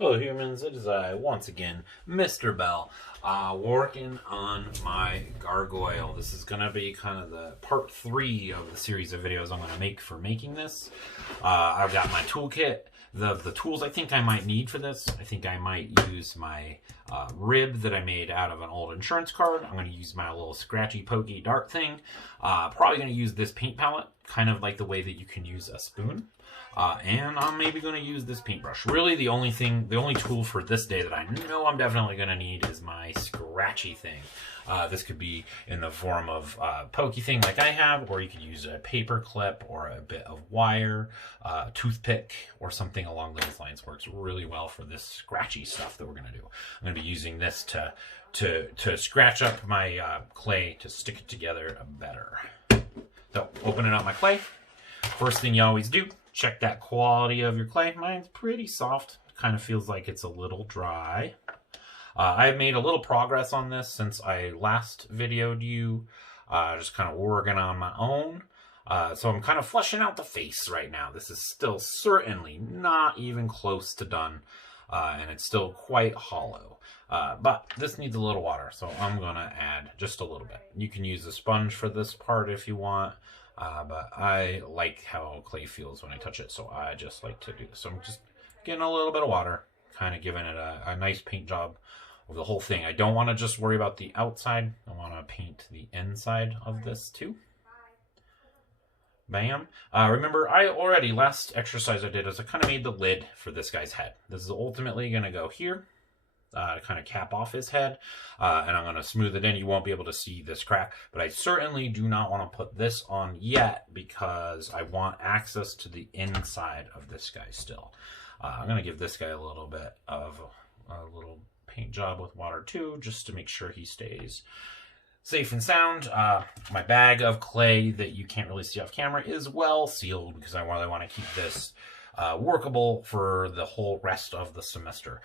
Hello humans, it is I, once again, Mr. Bell, working on my gargoyle. This is going to be kind of the part 3 of the series of videos I'm going to make for making this. I've got my toolkit, the tools I think I might need for this. I think I might use my rib that I made out of an old insurance card. I'm going to use my little scratchy pokey dart thing. Probably going to use this paint palette, kind of like the way that you can use a spoon. And I'm maybe going to use this paintbrush. Really, the only tool for this day that I know I'm definitely going to need is my scratchy thing. This could be in the form of a pokey thing like I have, or you could use a paper clip or a bit of wire, toothpick, or something along those lines. Works really well for this scratchy stuff that we're going to do. I'm going to be using this to scratch up my clay to stick it together better. So, opening up my clay. First thing you always do, check that quality of your clay. Mine's pretty soft. Kind of feels like it's a little dry. I've made a little progress on this since I last videoed you. Just kind of working on my own. So I'm kind of fleshing out the face right now. This is still certainly not even close to done. And it's still quite hollow. But this needs a little water, so I'm going to add just a little bit. You can use a sponge for this part if you want. But I like how clay feels when I touch it, so I just like to do this. So I'm just getting a little bit of water, kind of giving it a nice paint job of the whole thing. I don't want to just worry about the outside. I want to paint the inside of this too. Bam. Remember, last exercise I did is I kind of made the lid for this guy's head. This is ultimately going to go here. To kind of cap off his head, and I'm going to smooth it in. You won't be able to see this crack, but I certainly do not want to put this on yet because I want access to the inside of this guy still. I'm going to give this guy a little bit of a little paint job with water too, just to make sure he stays safe and sound. My bag of clay that you can't really see off camera is well sealed because I really want to keep this workable for the whole rest of the semester.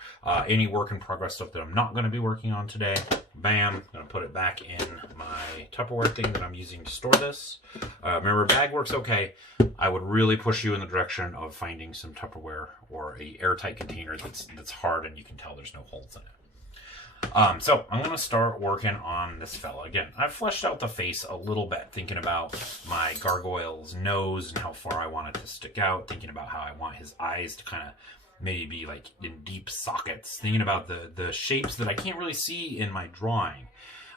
Any work in progress stuff that I'm not going to be working on today, bam, I'm going to put it back in my Tupperware thing that I'm using to store this. Remember, bag works okay. I would really push you in the direction of finding some Tupperware or a airtight container that's hard and you can tell there's no holes in it. So I'm going to start working on this fella. Again, I've fleshed out the face a little bit, thinking about my gargoyle's nose and how far I want it to stick out, thinking about how I want his eyes to kind of maybe be like in deep sockets, thinking about the shapes that I can't really see in my drawing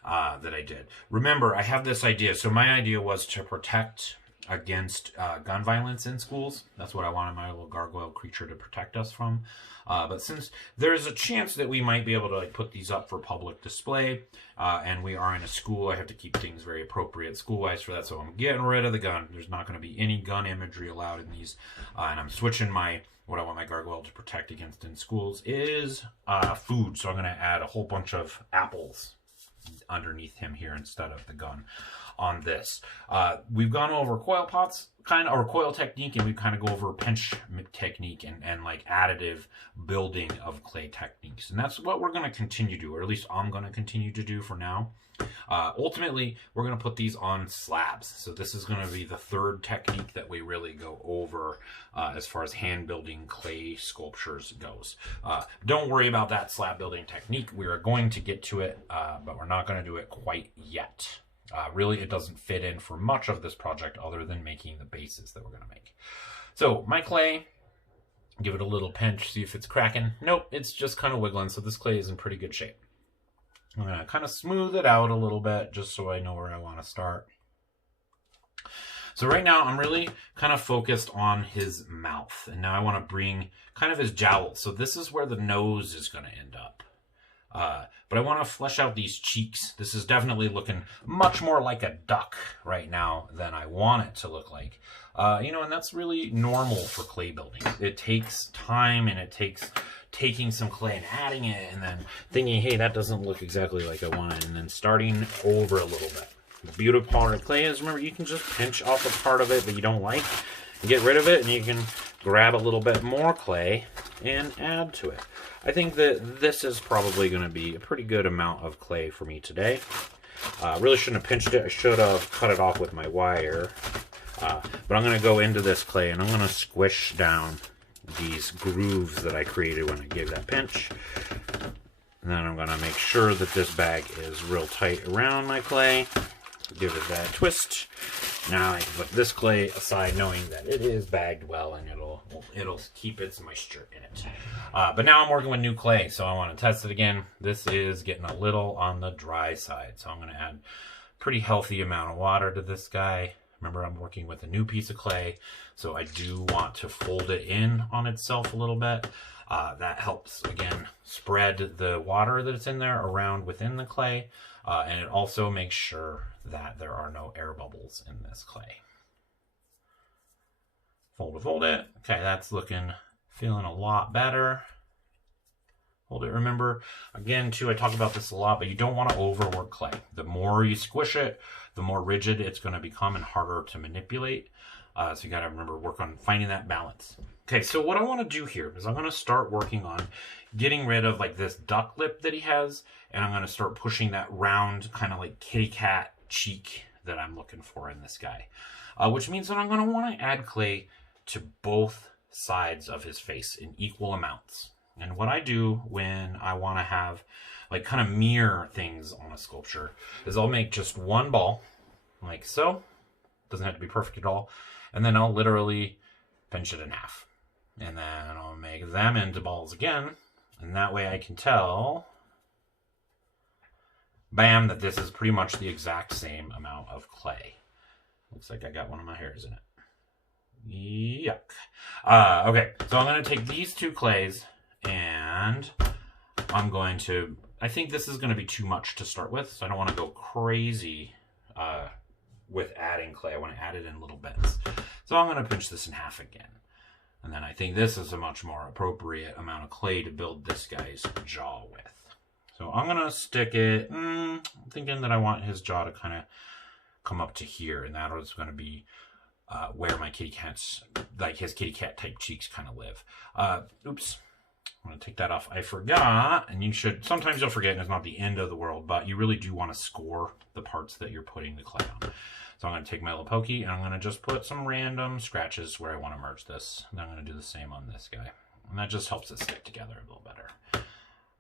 that I did. Remember, I have this idea. So my idea was to protect against gun violence in schools. That's what I wanted my little gargoyle creature to protect us from. But since there's a chance that we might be able to put these up for public display, and we are in a school, I have to keep things very appropriate school-wise for that. So I'm getting rid of the gun. There's not going to be any gun imagery allowed in these. And I'm switching what I want my gargoyle to protect against in schools is food. So I'm going to add a whole bunch of apples underneath him here instead of the gun on this. We've gone over coil pots, or coil technique, and we kind of go over pinch technique and like additive building of clay techniques. And that's what we're going to continue to do, or at least I'm going to continue to do for now. Ultimately, we're going to put these on slabs. So this is going to be the third technique that we really go over as far as hand building clay sculptures goes. Don't worry about that slab building technique. We are going to get to it, but we're not going to do it quite yet. Really, it doesn't fit in for much of this project other than making the bases that we're going to make. So my clay, give it a little pinch, see if it's cracking. Nope, it's just kind of wiggling, so this clay is in pretty good shape. I'm going to kind of smooth it out a little bit just so I know where I want to start. So right now I'm really kind of focused on his mouth, and now I want to bring kind of his jowls. So this is where the nose is going to end up. But I want to flesh out these cheeks. This is definitely looking much more like a duck right now than I want it to look like. And that's really normal for clay building. It takes time, and it takes taking some clay and adding it and then thinking, hey, that doesn't look exactly like I wanted, and then starting over a little bit. The beautiful part of clay is, remember, you can just pinch off a part of it that you don't like and get rid of it, and you can grab a little bit more clay and add to it. I think that this is probably going to be a pretty good amount of clay for me today. Really shouldn't have pinched it. I should have cut it off with my wire. But I'm going to go into this clay and I'm going to squish down these grooves that I created when I gave that pinch. And then I'm going to make sure that this bag is real tight around my clay. Give it that twist. Now I can put this clay aside knowing that it is bagged well and it'll keep its moisture in it. But now I'm working with new clay, so I want to test it again. This is getting a little on the dry side, so I'm going to add a pretty healthy amount of water to this guy. Remember, I'm working with a new piece of clay, so I do want to fold it in on itself a little bit. That helps, again, spread the water that's in there around within the clay, and it also makes sure that there are no air bubbles in this clay. Fold it. Okay, that's feeling a lot better. Hold it. Remember, again, too, I talk about this a lot, but you don't want to overwork clay. The more you squish it, the more rigid it's going to become and harder to manipulate. So you got to remember, work on finding that balance. Okay, so what I want to do here is I'm going to start working on getting rid of like this duck lip that he has, and I'm going to start pushing that round kind of like kitty cat cheek that I'm looking for in this guy. Which means that I'm going to want to add clay to both sides of his face in equal amounts. And what I do when I want to have like kind of mirror things on a sculpture is I'll make just one ball like so. Doesn't have to be perfect at all. And then I'll literally pinch it in half. And then I'll make them into balls again. And that way I can tell, bam, that this is pretty much the exact same amount of clay. Looks like I got one of my hairs in it. Yuck. Okay, so I'm going to take these two clays and I'm going to, I think this is going to be too much to start with, so I don't want to go crazy with adding clay. I want to add it in little bits. So I'm going to pinch this in half again. And then I think this is a much more appropriate amount of clay to build this guy's jaw with. So I'm going to stick it, I'm thinking that I want his jaw to kind of come up to here, and that is going to be where my kitty cat's, like his kitty cat type cheeks kind of live. Oops. I'm going to take that off. I forgot, and you should, sometimes you'll forget and it's not the end of the world, but you really do want to score the parts that you're putting the clay on. So I'm going to take my little pokey and I'm going to just put some random scratches where I want to merge this. And I'm going to do the same on this guy. And that just helps it stick together a little better.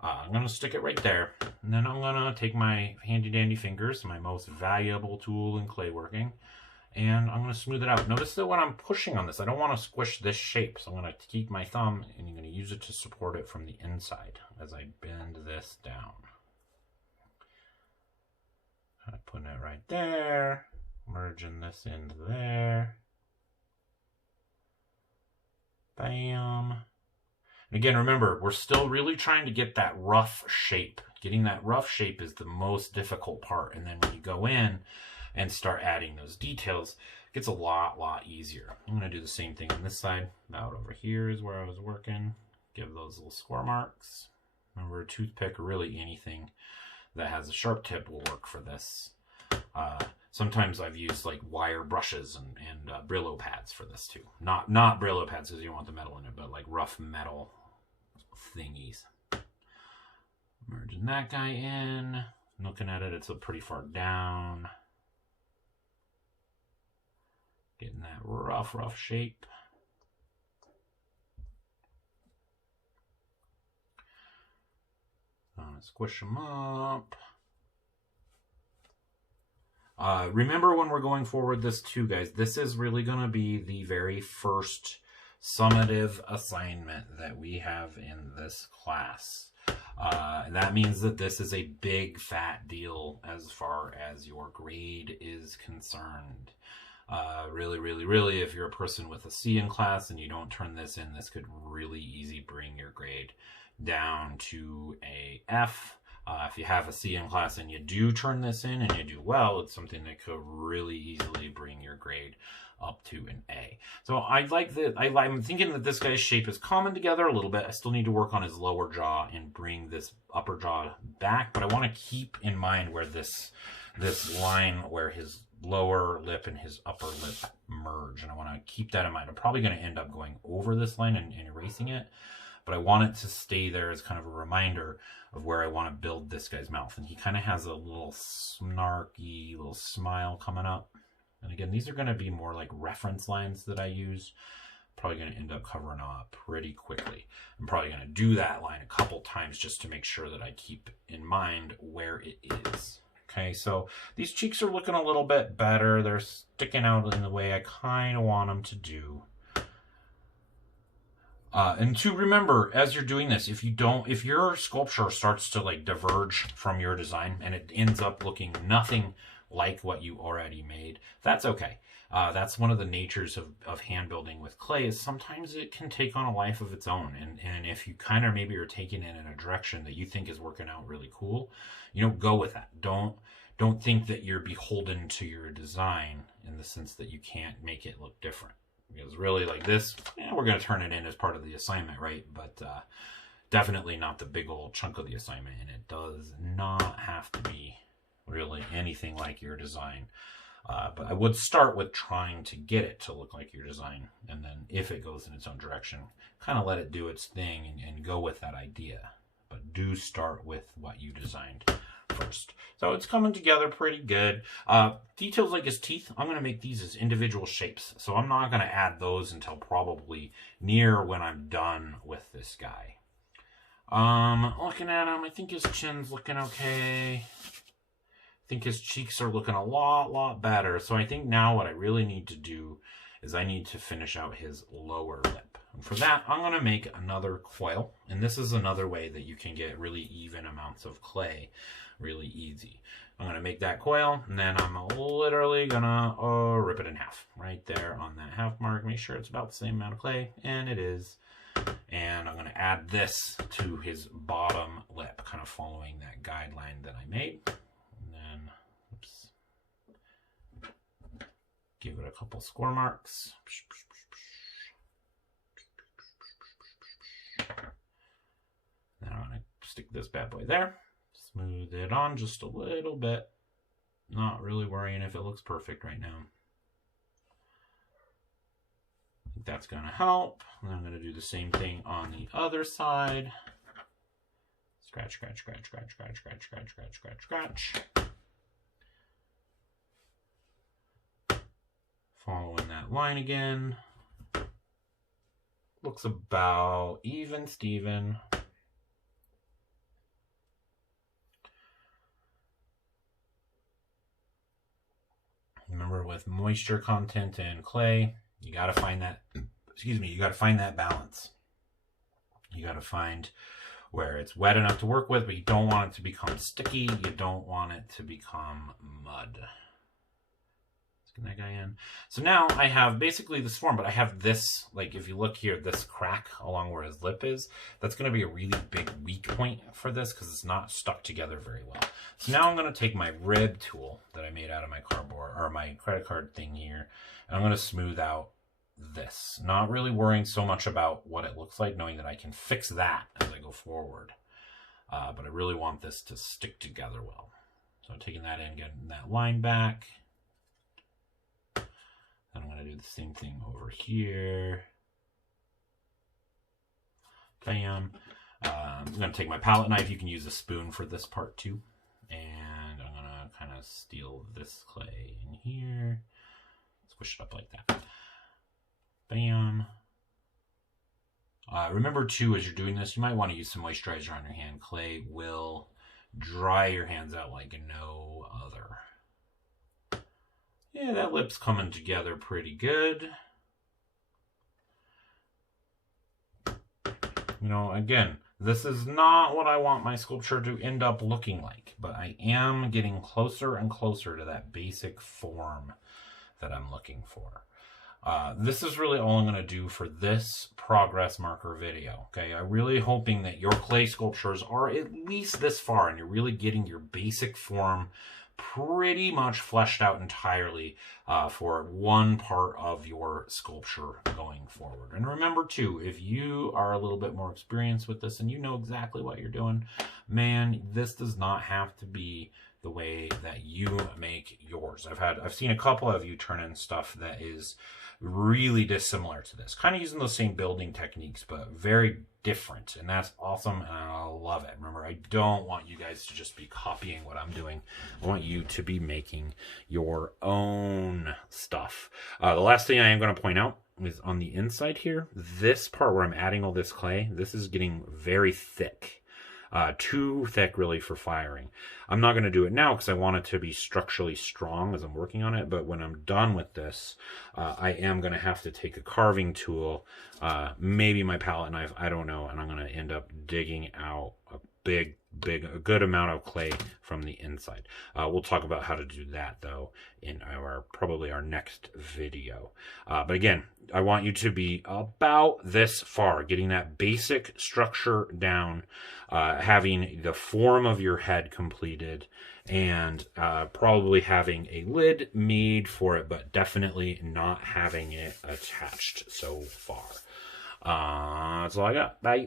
I'm going to stick it right there. And then I'm going to take my handy dandy fingers, my most valuable tool in clay working, and I'm going to smooth it out. Notice that when I'm pushing on this, I don't want to squish this shape. So I'm going to keep my thumb and I'm going to use it to support it from the inside as I bend this down. Putting it right there, merging this into there. Bam. And again, remember, we're still really trying to get that rough shape. Getting that rough shape is the most difficult part. And then when you go in and start adding those details, it gets a lot easier. I'm going to do the same thing on this side. About over here is where I was working. Give those little score marks. Remember, a toothpick or really anything that has a sharp tip will work for this. Sometimes I've used like wire brushes and Brillo pads for this too. Not Brillo pads because you don't want the metal in it, but like rough metal thingies. Merging that guy in. Looking at it, it's pretty far down. Getting that rough shape. Squish them up. Remember when we're going forward this too, guys, this is really going to be the very first summative assignment that we have in this class. That means that this is a big fat deal as far as your grade is concerned. Really, if you're a person with a C in class and you don't turn this in, this could really easy bring your grade down to a F. If you have a C in class and you do turn this in and you do well, it's something that could really easily bring your grade up to an A. So I like that. I'm thinking that this guy's shape is coming together a little bit. I still need to work on his lower jaw and bring this upper jaw back, but I want to keep in mind where this line where his lower lip and his upper lip merge, and I want to keep that in mind. I'm probably going to end up going over this line and erasing it, but I want it to stay there as kind of a reminder of where I want to build this guy's mouth. And he kind of has a little snarky little smile coming up. And again, these are going to be more like reference lines that I use, probably going to end up covering up pretty quickly. I'm probably going to do that line a couple times just to make sure that I keep in mind where it is. Okay, so these cheeks are looking a little bit better. They're sticking out in the way I kind of want them to do. And to remember, as you're doing this, if your sculpture starts to like diverge from your design and it ends up looking nothing like what you already made, that's okay. That's one of the natures of hand building with clay, is sometimes it can take on a life of its own. And if you kind of maybe are taking it in a direction that you think is working out really cool, go with that. Don't think that you're beholden to your design in the sense that you can't make it look different. Because really, like this, we're going to turn it in as part of the assignment, right? But definitely not the big old chunk of the assignment. And it does not have to be really anything like your design. But I would start with trying to get it to look like your design. And then if it goes in its own direction, kind of let it do its thing and go with that idea. But do start with what you designed first. So it's coming together pretty good. Details like his teeth, I'm going to make these as individual shapes. So I'm not going to add those until probably near when I'm done with this guy. Looking at him, I think his chin's looking okay. I think his cheeks are looking a lot better. So I think now what I really need to do is I need to finish out his lower lip. And for that, I'm going to make another coil. And this is another way that you can get really even amounts of clay really easy. I'm going to make that coil, and then I'm literally going to rip it in half right there on that half mark. Make sure it's about the same amount of clay, and it is. And I'm going to add this to his bottom lip, kind of following that guideline that I made. And then, oops, give it a couple score marks. Then I'm going to stick this bad boy there. Smooth it on just a little bit. Not really worrying if it looks perfect right now. I think that's going to help. And I'm going to do the same thing on the other side. Scratch, scratch, scratch, scratch, scratch, scratch, scratch, scratch, scratch, scratch. Following that line again. Looks about even, Steven. Remember, with moisture content and clay, you got to find that, you got to find that balance. You got to find where it's wet enough to work with, but you don't want it to become sticky. You don't want it to become mud. Let's get that guy in. So now I have basically this form, but I have this, like if you look here, this crack along where his lip is, that's going to be a really big weak point for this because it's not stuck together very well. So now I'm going to take my rib tool that I made out of my cardboard, or my credit card thing here, and I'm going to smooth out this. Not really worrying so much about what it looks like, knowing that I can fix that as I go forward. But I really want this to stick together well. So I'm taking that in, getting that line back. Then I'm going to do the same thing over here. Bam. I'm going to take my palette knife. You can use a spoon for this part too. And I'm going to kind of steal this clay in here. Squish it up like that. Bam. Remember too, as you're doing this, you might want to use some moisturizer on your hand. Clay will dry your hands out like no other. Yeah, that lip's coming together pretty good. Again, this is not what I want my sculpture to end up looking like, but I am getting closer and closer to that basic form that I'm looking for. This is really all I'm going to do for this progress marker video. Okay, I'm really hoping that your clay sculptures are at least this far and you're really getting your basic form pretty much fleshed out entirely for one part of your sculpture going forward. And remember too, if you are a little bit more experienced with this and you know exactly what you're doing, man, this does not have to be the way that you make yours. I've seen a couple of you turn in stuff that is really dissimilar to this, kind of using those same building techniques, but very different, and that's awesome, and I love it. Remember, I don't want you guys to just be copying what I'm doing. I want you to be making your own stuff. The last thing I am going to point out is on the inside here. This part where I'm adding all this clay, this is getting very thick. Too thick really for firing. I'm not going to do it now because I want it to be structurally strong as I'm working on it, but when I'm done with this, I am going to have to take a carving tool, maybe my palette knife, I don't know, and I'm going to end up digging out a a good amount of clay from the inside. We'll talk about how to do that though in probably our next video. But again, I want you to be about this far, getting that basic structure down, having the form of your head completed, and probably having a lid made for it, but definitely not having it attached so far. That's all I got. Bye.